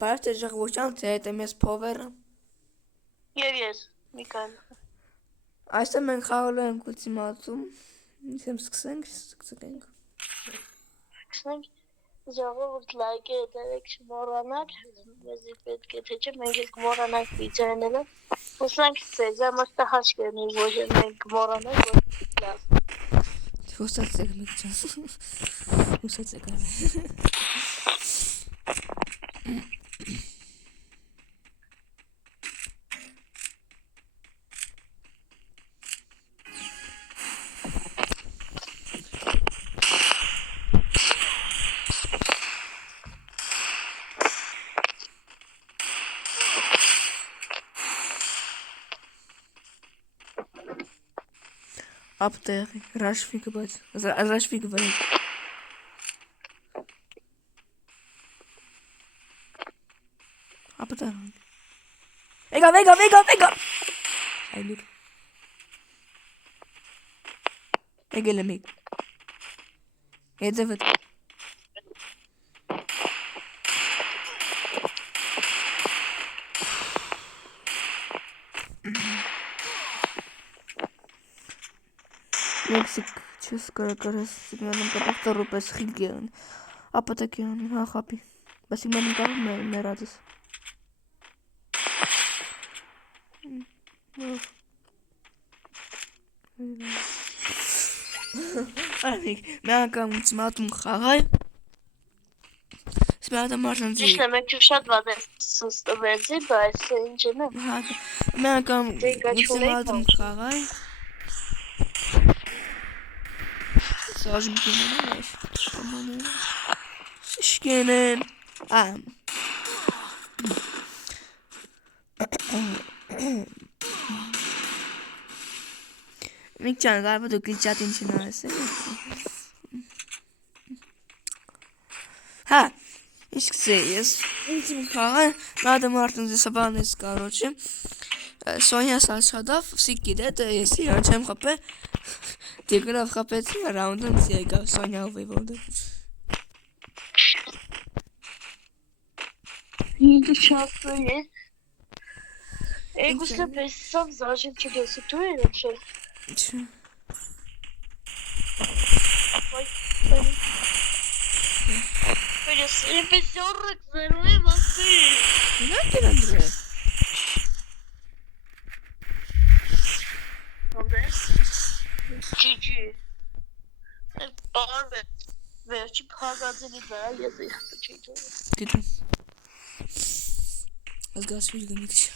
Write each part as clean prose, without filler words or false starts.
Բարդ է ժողովրդյան դեպի մեզ փովերը։ Եվ ես, Միքայել։ Այստեղ մենք խաղալու ենք ուլտիմատում։ Ինչ սկսենք։ Սկսենք ժողովուրդ լայք է դերեք չմոռանաք, մեզի պետք է թե չէ մենք ենք մոռանանք վիդեոները։ Ուսանք ձեզամստը հաշկերնի ոչ մենք մոռանանք ոչ լավ։ Հուսացեք մեկ չանց։ Հուսացեք այլ։ Ապտեղի, ռաշվիկը բայց, ռաշվիկը վրա։ Ապտեղ։ Վեգա։ Այլուր։ Եկել եմ եկ։ Եձևդ։ Մեքսիկ չես կարակարես սիգնալում կապակ տառուպես խիգեն, ապատակյան, հախապի, բա սիգնալում կապակ մերադես։ Այնիկ, մի անգամ ուլտիմատում խաղայ, սպյատը մարժանձի։ Ճիշտ է, մենք շատ վատ է սստվեցի, բայց ինչ եմ եմ։ Մի անգամ ուլտիմատում խաղայ, Sağcım gene var. Tamam. Şişkenen. Mikcan galiba döküleceğin için arası. Ha. Eskisiyiz. İlk kalan. Надо Мартин забанить, короче. Соня Сашадов, всі кидати, якщо я чим хапе. Ти грав хапець раундом, всі яка Соня виводи. İyi şanslı ye. Ego'sa pesam zaten çıkıyorsa tuğum şey. Böyle sürpriz zırhlı bakıyor. Ne kadar? Cici. Barbe. Վերջի փակածելի վրա ես իհտը չի դու։ Գիտեմ։ Ազգասվիլ գնիք չի։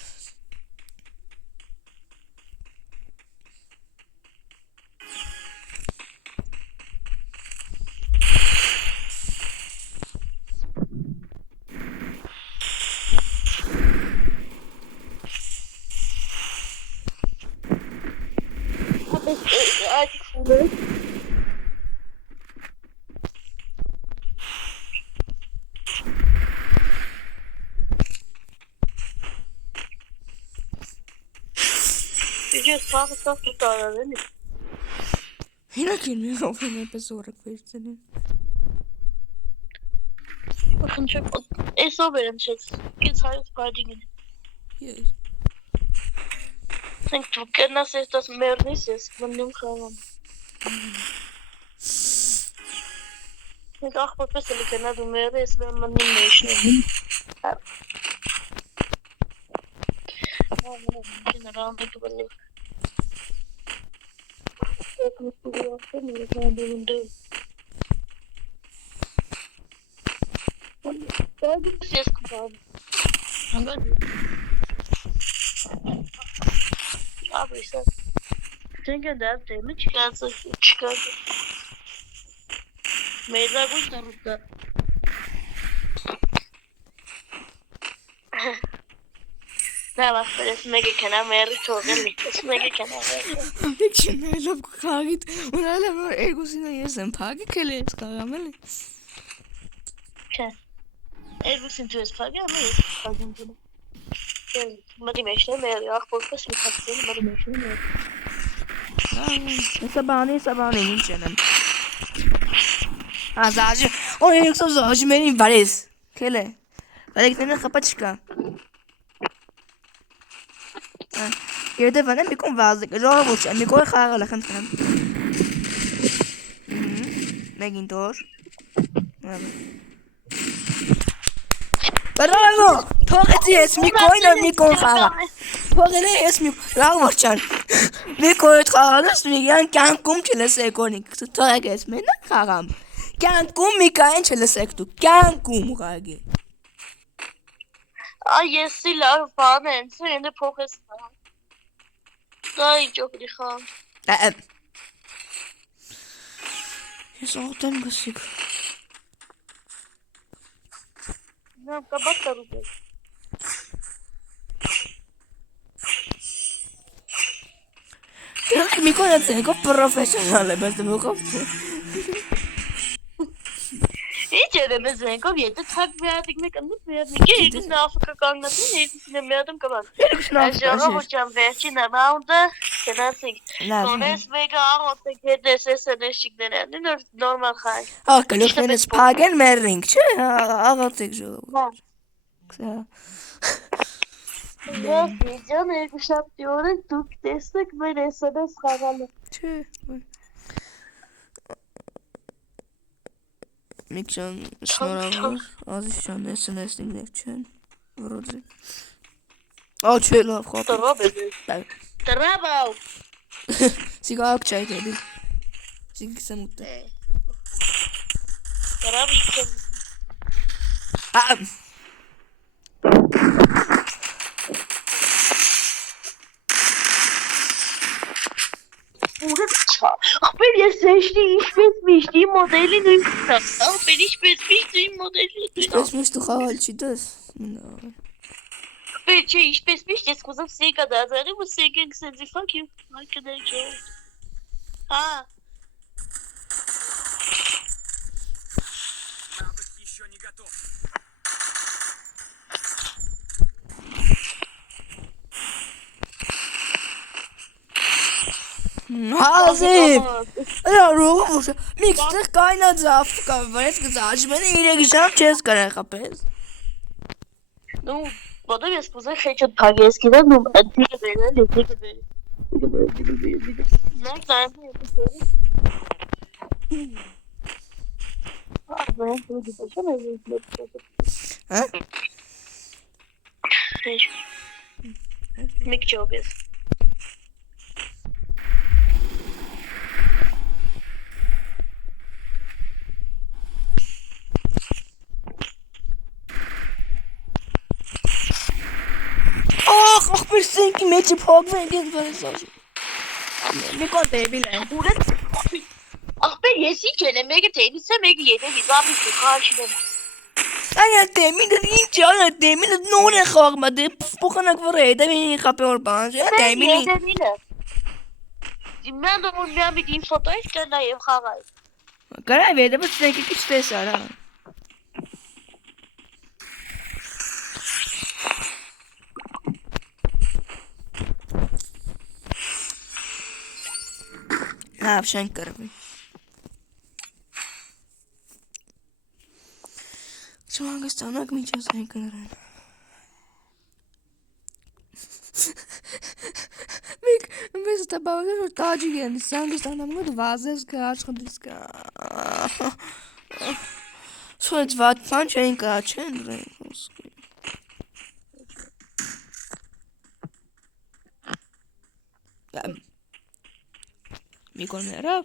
Sağ tutarlar değil mi? Yine gelmiyor. Ben hep olarak versene. Bakın çok... Eso benim şey. Git hayat pardon. Yes. Sen tu nasıl estás mernices? Benim kavam. Ik acht best wel ik naar de mernis ben maar niet meer. General ik wil Çünkü dertte mi çıkarsa çıkardı. Meydan bu tarafta. Ne bak böyle smege kenar meri çoğun bitti. Smege kenar. Peki ne laf kağıt. Ona laf egosuna yesen pagi kele skarameli. Şey. Egosin tu espagi ama yes pagi bunu. Motivation meri akbolkas mi kapsın motivation meri. Sabani canım. Ha zaci. O yoksa zaci benim varız. Kele. Ալեքսանդր խփաչկա։ Երդևանը մի կողմ վազը ժողովուրդ մի կողմ խաղալ է խնդրեմ։ Մեկին դոր։ Բրավո, թողեցի ես մի կողմ խաղա։ Թողել ես մի ժողովուրդ ջան։ Մի կողմ խաղալս մի կյանքում չլսեք օրինք։ Թողեք ես մենակ խաղամ։ Կյանքում մի կային չլսեք դու, կյանքում ուղղակի։ Ay ես լավ բան են, ինձ փոխես։ Դա ինչ օգնի խաղ։ Ես ողտեմ գսիկ։ Նա կաբաց կարուբե։ Դեռ մի կոնացենկով պրոֆեսիոնալ է, բայց դու կողմ չէ։ Ինչ է մեզ զենքով, եթե թակ միատիկ մեկ ամուտ միատիկ է, երկուսն Աֆրիկա կանգնածին, երկուսն է միատում կվան։ Այս ժողովուրդ ջան վերջին ռաունդը գնացինք։ Կոնես մեկը աղոտեք հետ ես նեշիկներ են, նորմալ խաղ։ Գլուխներս փագել մերրինք, չէ, աղոտեք ժողովուրդ։ Ես վիդեոն երկուշաբթի օրը դուք տեսնեք մեր SNS խաղալը։ Չէ։ Միքյան շնորհավոր, Ազիզ ջան, SNS-ներ չեն, վրոձի։ Չէ, լավ, խապ։ Տրաբալ։ Սիգարակ չայ դեպի։ Սիգսեմ ուտե։ Տրաբիք։ Ախպեր ես հեշտի ինչպես միշտի մոդելի նույնքն է, ախպեր ինչպես միշտի մոդելի Ինչպես միշտ ու խաղալ չի դες։ Ախպեր չէ ինչպես միշտ ես կուզում սեգա դազարի ու սեգեն կսենձի fuck you, like that joke Навык еще не готов. Հազիվ, ռողովուրդ, միքստեղ կայնած Աֆրիկա, վայց գզաճմենը իրեք ժամ չես կարեն խապես։ Ну, потом я сказал, что что-то по-английски, да, ну, Mick Jobs. Ach, wir sind die Mädchen Pogweg irgendwas. Wie kommt der Bille? Ach, ben yes içene mega tenise mega yedi bir daha bir karşıda. Ay, demin de ince, demin de nune kalmadı. Bugüne kadar demin kapıyor bana. Demin. Ben de bunu bir diyeyim fotoğraf göndereyim kavay. Karar verdi bu size iki kişi var ha. Ne yapacaksın karabey? Şu an göstermek mi için sen kararın? Biz de babamın tacı geldi. Sen göstermek mi? Vazgeç kaç kadar ka. Şu et vat pançayın kaçın renk. Mikonera.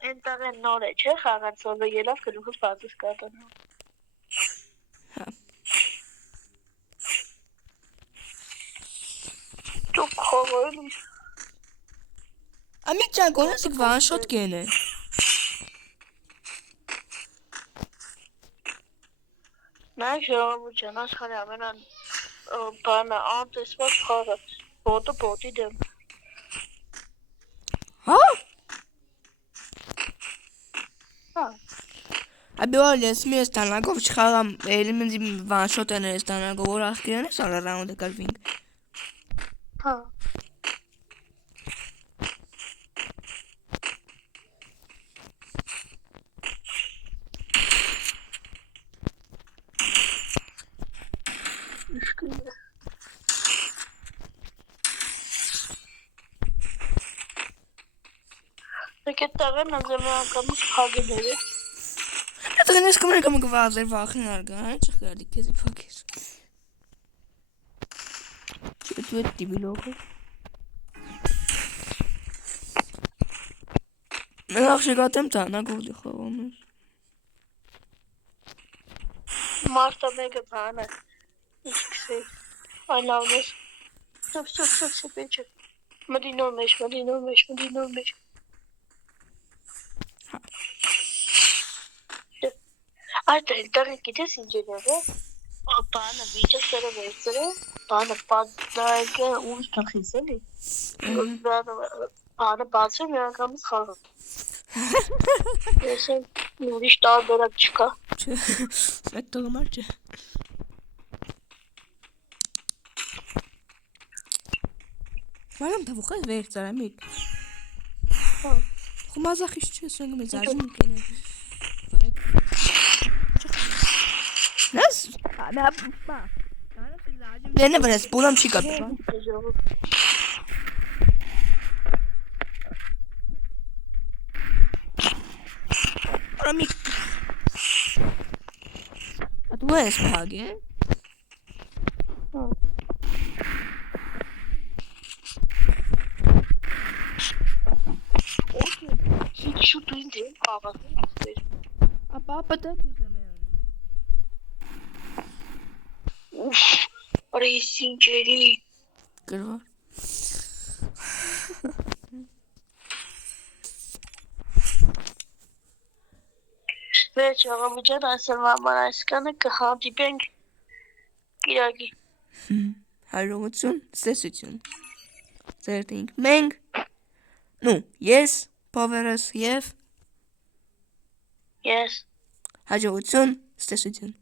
Enterren knowledge խաղան սովը ելավ գլուխս բացս կատանա։ Çok havalı. Amikcan konuştuk one shot gene. Ben şu canaz kalemden bana antes var para. Botu dedim. Ha? Abi öyle ismi Stanlagov çıkaram elimin one shot ene Stanlagov olarak girene sonra round'a kalbing. Ha. Իշկը։ Եկեք տաղեն ազերվանքամից հագիներ է։ Դա դրանից կամերկամը գվազեր վախն արգան, չխ գարդի կեզի պակես։ Չետ ու էտ դիբիլոգը։ Մեր աղշեգատեմ տանա գորդի խովում ես։ Մարտա մեկը բան է։ Իշկսի։ Այն ավնես։ Սոպ, էջը։ Մդինոր մեջ։ Այդ էլ դարի գիտես ինջերով է։ Բանը վիճը սերը վերցրը, բանը պատնայգը ուժ թխիս էլի։ Բանը բացը մի անգամից խաղը։ Ես եմ ուրիշ տարբերակ չկա։ Չէ, սետ տղմար չէ։ Վարամ թավուխ ես վեր ծարամիկ։ Խումազախիշ չէ, սրանգը մեզ աժում կենը։ Ես, նա պա։ Դենը վրես, բուրամ չի կատը։ Արամիկ։ Ատու ես պահագ է։ Շուտ ու ինձ եմ կաղազ եմ ասվեր։ Ապա պտակ ուզեմ է անում։ Ուֆ, արի սինջերի։ Գրվար։ Վերջ աղամուջան այսր մաման այսկանը կհանդիպենք կիրագի։ Հարողություն, ստեսություն։ Ձերտինք մենք, նու, ես, պովերս և Ես, հաջողություն, ստեսություն։